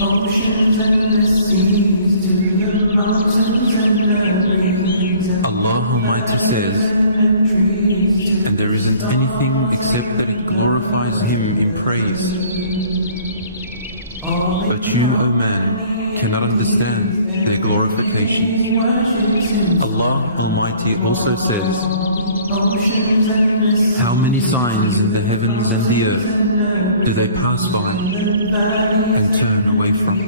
Oceans and the seas, to the mountains and the breeze. Allah Almighty says, and there isn't anything except that it glorifies Him in praise. But you, O man, cannot understand their glorification. Allah Almighty also says, how many signs in the heavens and the earth do they pass by and turn away from?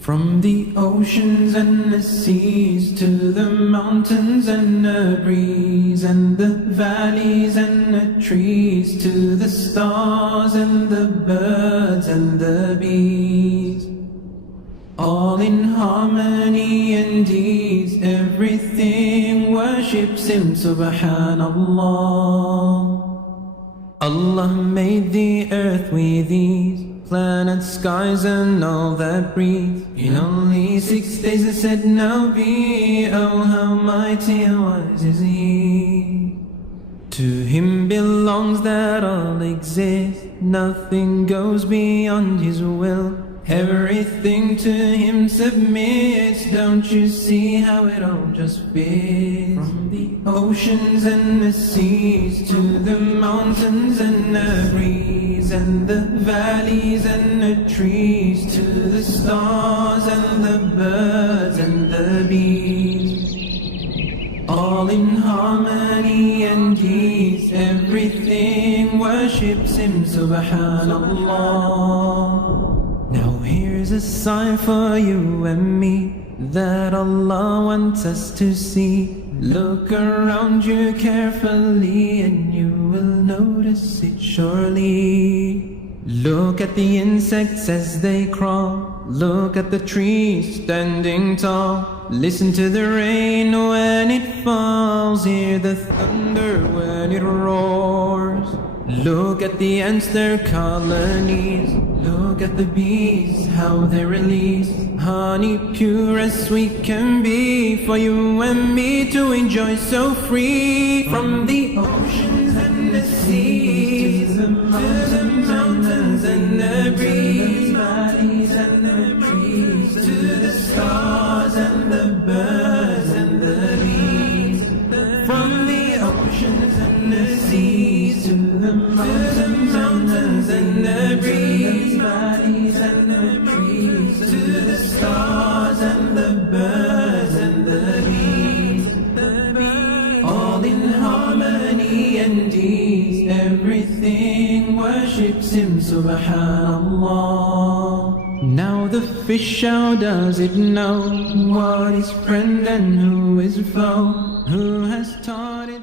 From the oceans and the seas, to the mountains and the breeze, and the valleys and the trees, to the stars and the birds and the bees. All in harmony and ease, everything worships Him, Subhanallah. Allah made the earth with ease, planets, skies and all that breathe. In only 6 days He said, now be, oh how mighty and wise is He. To Him belongs that all exists, nothing goes beyond His will. Everything to Him submits, don't you see how it all just fits? From the oceans and the seas, to the mountains and the breeze, and the valleys and the trees, to the stars and the birds and the bees. All in harmony and ease, everything worships Him, Subhanallah. Now here's a sign for you and me, that Allah wants us to see. Look around you carefully and you will notice it surely. Look at the insects as they crawl, look at the trees standing tall. Listen to the rain when it falls, hear the thunder when it roars. Look at the ants, their colonies, look at the bees, how they release honey pure as sweet can be, for you and me to enjoy so free. From the oceans and the seas, to the mountains and the breeze, valleys and the trees, to the stars and the birds and the bees. From the oceans and the seas, to the mountains and the breeze, valleys and the trees, to the stars and the birds and the bees. All in harmony and ease, everything worships Him, Subhanallah. Now the fish, how does it know what is friend and who is foe? Who has taught it?